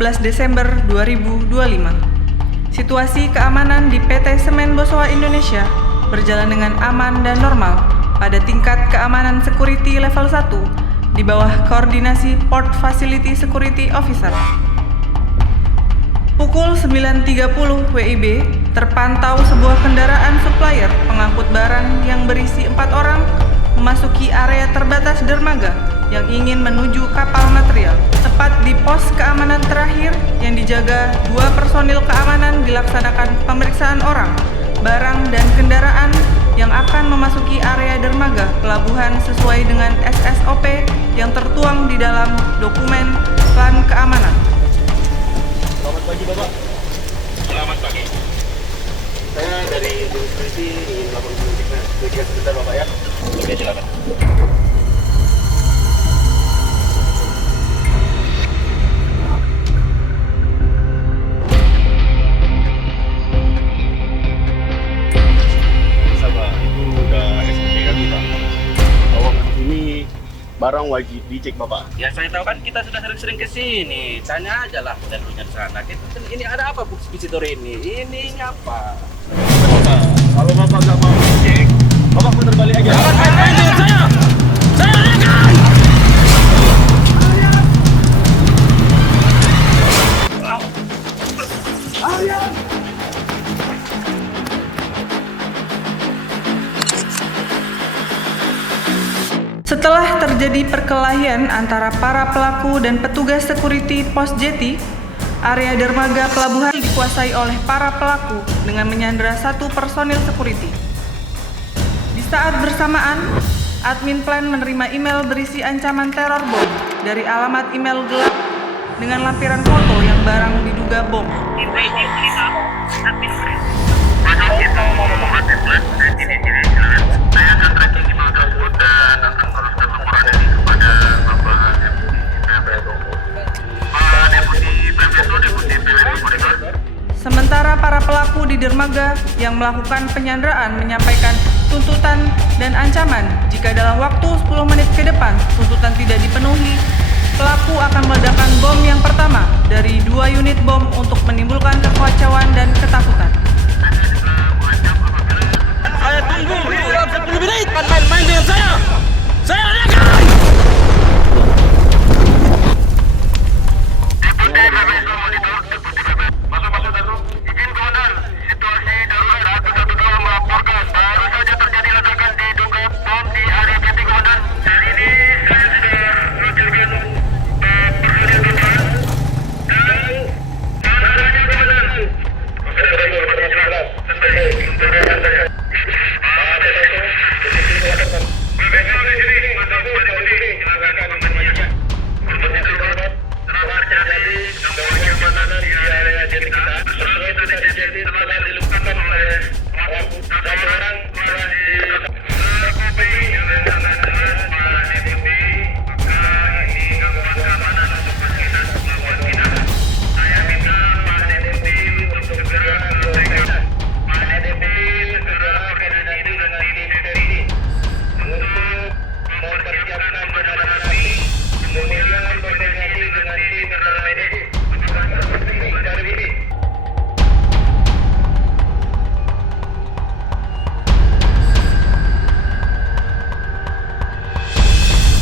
11 Desember 2025. Situasi keamanan di PT Semen Bosowa Indonesia berjalan dengan aman dan normal pada tingkat keamanan security level 1 di bawah koordinasi Port Facility Security Officer. Pukul 9.30 WIB, terpantau sebuah kendaraan supplier pengangkut barang yang berisi 4 orang memasuki area terbatas dermaga yang ingin menuju kapal material. Tepat di pos keamanan terakhir yang dijaga 2 personil keamanan dilaksanakan pemeriksaan orang, barang, dan kendaraan yang akan memasuki area dermaga pelabuhan sesuai dengan SSOP yang tertuang di dalam dokumen plan keamanan. Selamat pagi Bapak. Selamat pagi. Saya dari Divisi ingin melakukan penyidikan sebentar Bapak ya. Oke, silakan. Sama itu udah SOP kami Pak. Bahwa ini barang wajib dicek Bapak. Ya saya tahu kan kita sudah sering-sering ke sini. Tanya aja lah jalurnya di sana. Ini ada apa bukti visitor ini? Ininya apa? Bapak, kalau Bapak nggak mau dicek, Bapak putar balik aja. Jangan main-main dengan saya! Saya akan! Setelah terjadi perkelahian antara para pelaku dan petugas security pos jeti, area dermaga pelabuhan dikuasai oleh para pelaku dengan menyandera 1 personil security. Di saat bersamaan, admin plan menerima email berisi ancaman teror bom dari alamat email gelap dengan lampiran foto yang barang diduga bom. Saya akan tracking email tersebut dan akan teruskan laporan ini kepada Bapak Deputi Koridor. Sementara para pelaku di dermaga yang melakukan penyanderaan menyampaikan tuntutan dan ancaman jika dalam waktu 10 menit ke depan tuntutan tidak dipenuhi, pelaku akan meledakkan bom yang pertama dari 2 unit bom untuk menimbulkan kekacauan dan ketakutan. Saya tunggu! Ini dalam 10 menit! Jangan main-main dengan saya! Saya akan! Masuk. Izin komandan, situasi darurat 112 melaporkan baru saja terjadi ledakan di duga bom di area PT komandan. Dan ini saya sudah menunjukkan personil komandan dan caranya komandan.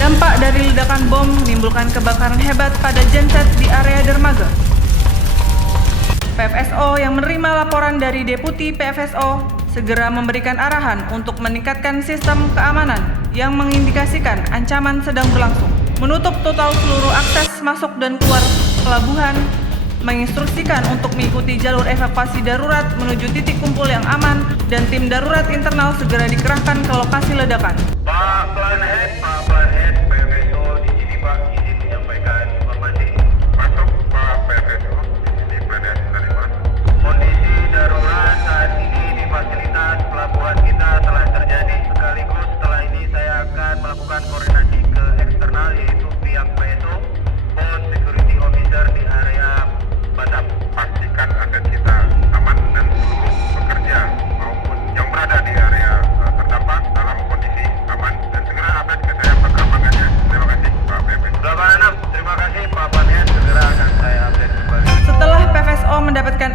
Dampak dari ledakan bom menimbulkan kebakaran hebat pada genset di area dermaga. PFSO yang menerima laporan dari Deputi PFSO segera memberikan arahan untuk meningkatkan sistem keamanan yang mengindikasikan ancaman sedang berlangsung, menutup total seluruh akses masuk dan keluar pelabuhan, menginstruksikan untuk mengikuti jalur evakuasi darurat menuju titik kumpul yang aman, dan tim darurat internal segera dikerahkan ke lokasi ledakan. Pak Planhead, PFSO di sini Pak, izin menyampaikan informasi. Masuk Pak PFSO, di sini Planhead menerima. Kondisi darurat saat ini di fasilitas pelabuhan kita telah terjadi. Sekaligus setelah ini saya akan melakukan koordinasi ke eksternal yaitu pihak PSO, Port Security Officer di area Batam. Pastikan aset kita aman dan seluruh pekerja maupun yang berada di area terdampak dalam kondisi aman dan segera update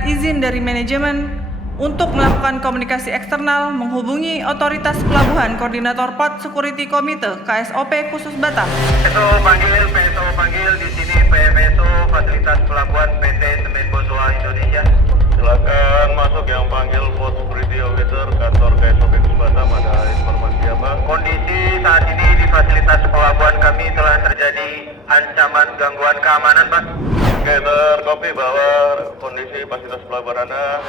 izin dari manajemen untuk melakukan komunikasi eksternal menghubungi otoritas pelabuhan Koordinator Port Security Committee KSOP khusus Batam. PSO panggil di sini PFSO Fasilitas Pelabuhan PT Semen Bosowa Indonesia. Silakan masuk yang panggil Port Security Officer kantor KSOP khusus Batam. Ada informasi apa? Kondisi saat ini di fasilitas pelabuhan kami telah terjadi ancaman gangguan keamanan, Pak. Oke, terkopi bahwa kondisi fasilitas pelabuhan Anda.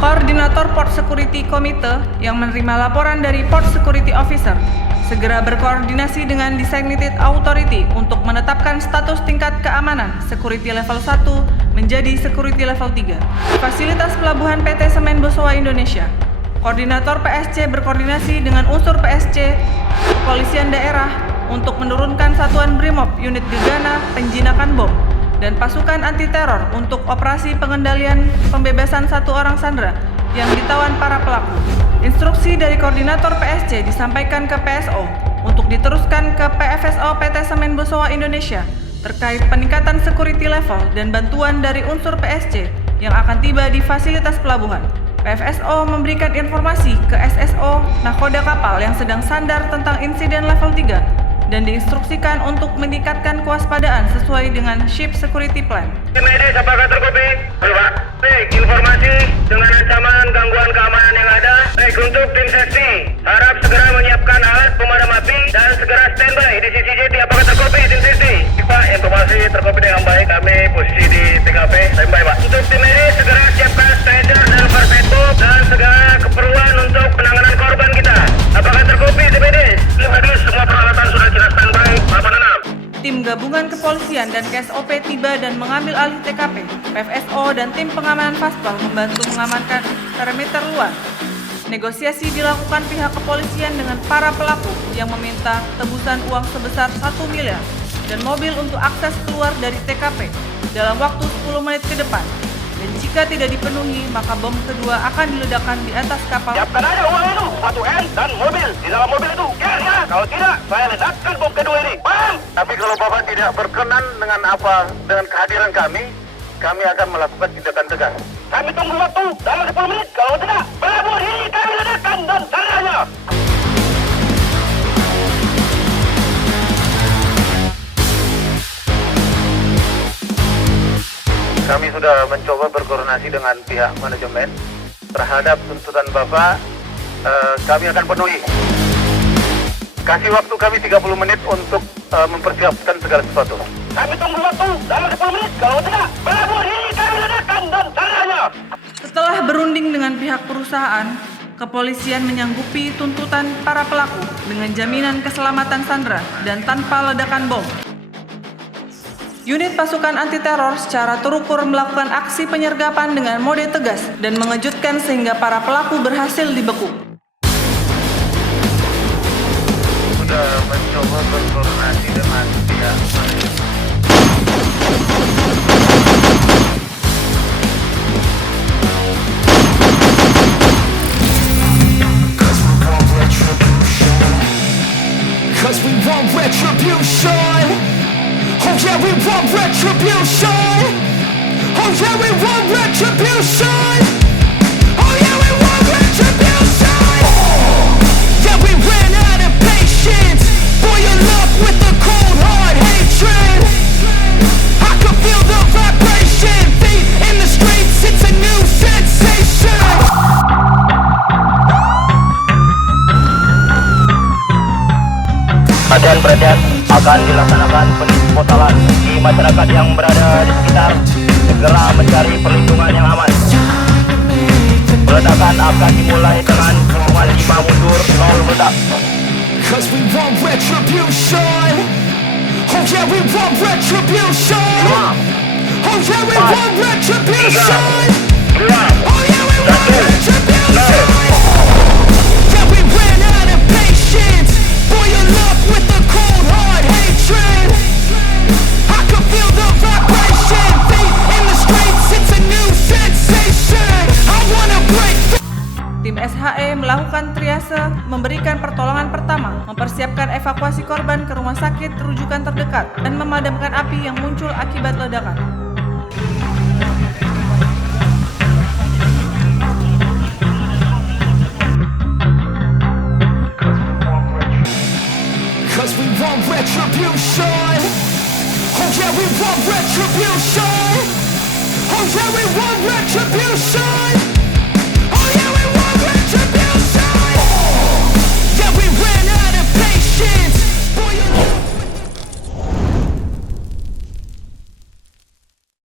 Koordinator Port Security Committee yang menerima laporan dari Port Security Officer segera berkoordinasi dengan Designated Authority untuk menetapkan status tingkat keamanan Security Level 1 menjadi Security Level 3. Fasilitas Pelabuhan PT Semen Bosowa Indonesia. Koordinator PSC berkoordinasi dengan unsur PSC, Kepolisian Daerah untuk menurunkan Satuan Brimob Unit Gegana Penjinakan Bom dan pasukan anti-teror untuk operasi pengendalian pembebasan 1 orang sandera yang ditawan para pelaku. Instruksi dari Koordinator PSC disampaikan ke PSO untuk diteruskan ke PFSO PT Semen Bosowa Indonesia terkait peningkatan security level dan bantuan dari unsur PSC yang akan tiba di fasilitas pelabuhan. PFSO memberikan informasi ke SSO nakoda kapal yang sedang sandar tentang insiden level 3 dan diinstruksikan untuk meningkatkan kewaspadaan sesuai dengan Ship Security Plan. Tim medis apakah terkopi? Pak. Baik, informasi dengan ancaman gangguan keamanan yang ada. Baik, untuk tim safety, harap segera menyiapkan alat pemadam api dan segera standby di sisi jeti. Apakah terkopi tim safety? Pak, informasi terkopi dengan baik. Kami posisi di TKP, standby, Pak. Untuk tim medis, segera siapkan stretcher dan first aid box dan segala keperluan untuk penanganan korban kita. Apakah terkopi tim medis? Tim medis, semua peralatan sudah kita standby. 86. Tim gabungan kepolisian dan KSOP tiba dan mengambil alih TKP. PFSO dan tim pengamanan Faspal membantu mengamankan perimeter luar. Negosiasi dilakukan pihak kepolisian dengan para pelaku yang meminta tebusan uang sebesar 1 miliar dan mobil untuk akses keluar dari TKP dalam waktu 10 menit ke depan. Dan jika tidak dipenuhi, maka bom kedua akan diledakkan di atas kapal. Siapkan aja uang itu, 1M dan mobil. Di dalam mobil itu, ya. Kalau tidak, saya ledakkan bom kedua ini. Paham? Tapi kalau Bapak tidak berkenan dengan kehadiran kami akan melakukan tindakan tegas. Kami tunggu waktu dalam 10 menit. Kalau tidak, pelabuhan ini kami ledakkan dan caranya. Kami sudah mencoba berkoordinasi dengan pihak manajemen terhadap tuntutan Bapak. Kami akan penuhi. Kasih waktu kami 30 menit untuk mempersiapkan segala sesuatu. Kami tunggu waktu dalam 10 menit. Kalau tidak, pelabuhan ini kami ledakkan dan caranya. Setelah berunding dengan pihak perusahaan, kepolisian menyanggupi tuntutan para pelaku dengan jaminan keselamatan sandera dan tanpa ledakan bom. Unit pasukan anti-teror secara terukur melakukan aksi penyergapan dengan mode tegas dan mengejutkan sehingga para pelaku berhasil dibekuk. Sudah mencoba berkoordinasi dengan pihak manajemen. Cause we want retribution. Oh yeah, we want retribution. Oh yeah, we want retribution. Oh yeah, we want retribution. Yeah, we ran out of patience. Boil up with the cold hard hatred. I can feel the vibration. Feet in the streets, it's a new sensation. Perhatian akan dilaksanakan penispotalan di masyarakat yang berada di sekitar. Segera mencari perlindungan yang aman. Peledakan akan dimulai dengan hitungan 5 mundur 0 meledak. Cause we want retribution. Oh yeah, we want retribution. Oh yeah, we want retribution. Oh yeah, we want retribution. Yeah, we ran out of patience. Boil up with the cold hard hatred. I can feel the vibration. Feet in the streets, it's a new sensation. I wanna break. Tim SHE melakukan triase, memberikan pertolongan pertama, mempersiapkan evakuasi korban ke rumah sakit rujukan terdekat, dan memadamkan api yang muncul akibat ledakan. want retribution. Oh yeah, we want retribution. Oh yeah, we want retribution.